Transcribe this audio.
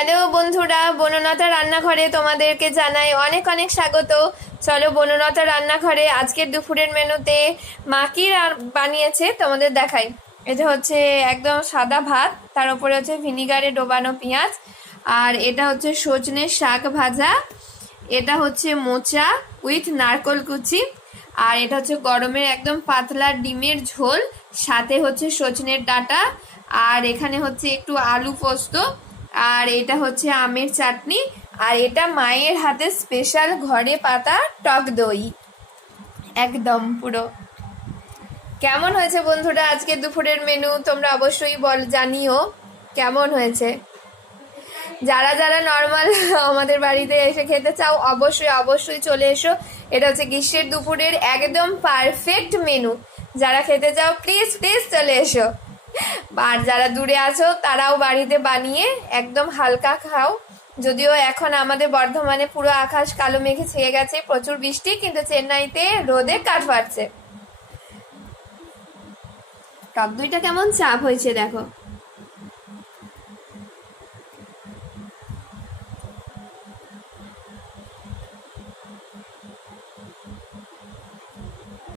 Hello বন্ধুরা, বনলতা রান্নাঘরে তোমাদেরকে জানাই অনেক অনেক স্বাগত। চলো বনলতা রান্নাঘরে আজকের দুপুরের মেনুতে মা কি বানিয়েছে তোমাদের দেখাই। এটা হচ্ছে একদম সাদা ভাত, তার উপরে হচ্ছে ভিনিগারে ডোবানো পেঁয়াজ, আর এটা হচ্ছে সজনে শাক ভাজা, এটা হচ্ছে মোচা উইথ নারকোল কুচি, আর এটা হচ্ছে গরমের একদম পাতলা ডিমের ঝোল, সাথে হচ্ছে সজনের ডাঁটা, আর এখানে হচ্ছে একটু আলু পোস্ত, আর এটা হচ্ছে আমের চাটনি, আর এটা মায়ের হাতে স্পেশাল ঘরে পাতা টক দই। একদম পুরো। কেমন হয়েছে বন্ধুরা আজকে দুপুরের মেনু? তোমরা অবশ্যই জানিও কেমন হয়েছে। যারা যারা নর্মাল আমাদের বাড়িতে এসে খেতে চাও অবশ্যই অবশ্যই চলে এসো। এটা হচ্ছে গ্রীষ্মের দুপুরের একদম পারফেক্ট মেনু। যারা খেতে চাও প্লিজ প্লিজ চলে এসো। আর যারা দূরে আছো তারাও বাড়িতে বানিয়ে একদম হালকা খাও। যদিও এখন আমাদের বর্ধমানে পুরো আকাশ কালো মেঘে ছেয়ে গেছে, প্রচুর বৃষ্টি, কিন্তু চেন্নাইতে রোদে কাঠ ফাটছে। টক দইটা কেমন চাপ হয়েছে দেখো।